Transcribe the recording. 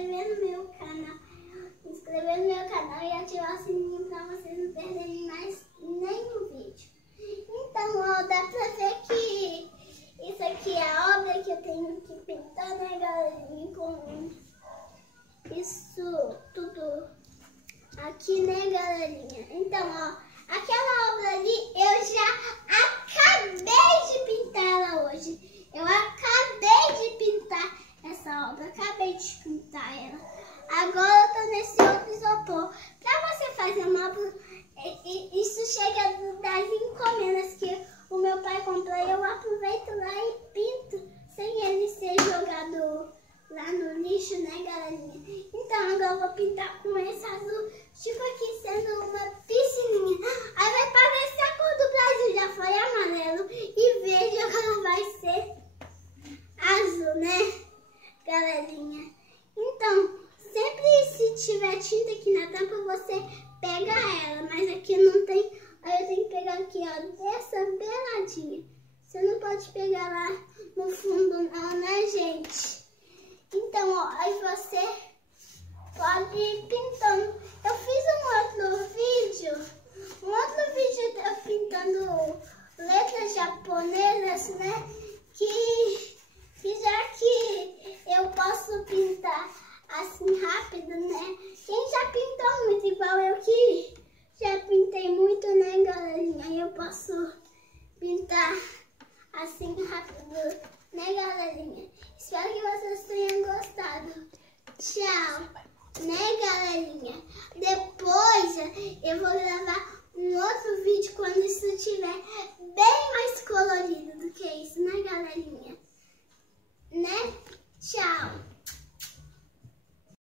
inscrever no meu canal. E ativar o sininho pra vocês não perderem mais nenhum vídeo. Então, ó, dá pra ver que isso aqui é a obra que eu tenho que pintar, né, galerinha? Com isso tudo aqui, né, galerinha? Então, ó, aquela obra ali eu já acabei de pintar ela hoje. Eu acabei de pintar essa obra, acabei de pintar ela. Agora eu tô nesse outro isopor. Pra você fazer uma obra, isso chega das encomendas que o meu pai comprou. Eu aproveito lá e pinto sem ele ser jogado lá no lixo, né, galerinha? Então agora eu vou pintar com esse azul, tipo aqui sendo uma piscininha. Aí vai parecer a cor do Brasil, já foi amarelo e verde, agora vai ser azul, né, galerinha? Então, sempre se tiver tinta aqui na tampa, você pega ela, mas aqui não tem, aí eu tenho que pegar aqui, ó, dessa beiradinha. Você não pode pegar lá no fundo não, né, gente? Então, ó, aí você pode ir pintando. Eu fiz um outro vídeo eu pintando letras japonesas, né? Que já que eu posso pintar assim rápido, né? Quem já pintou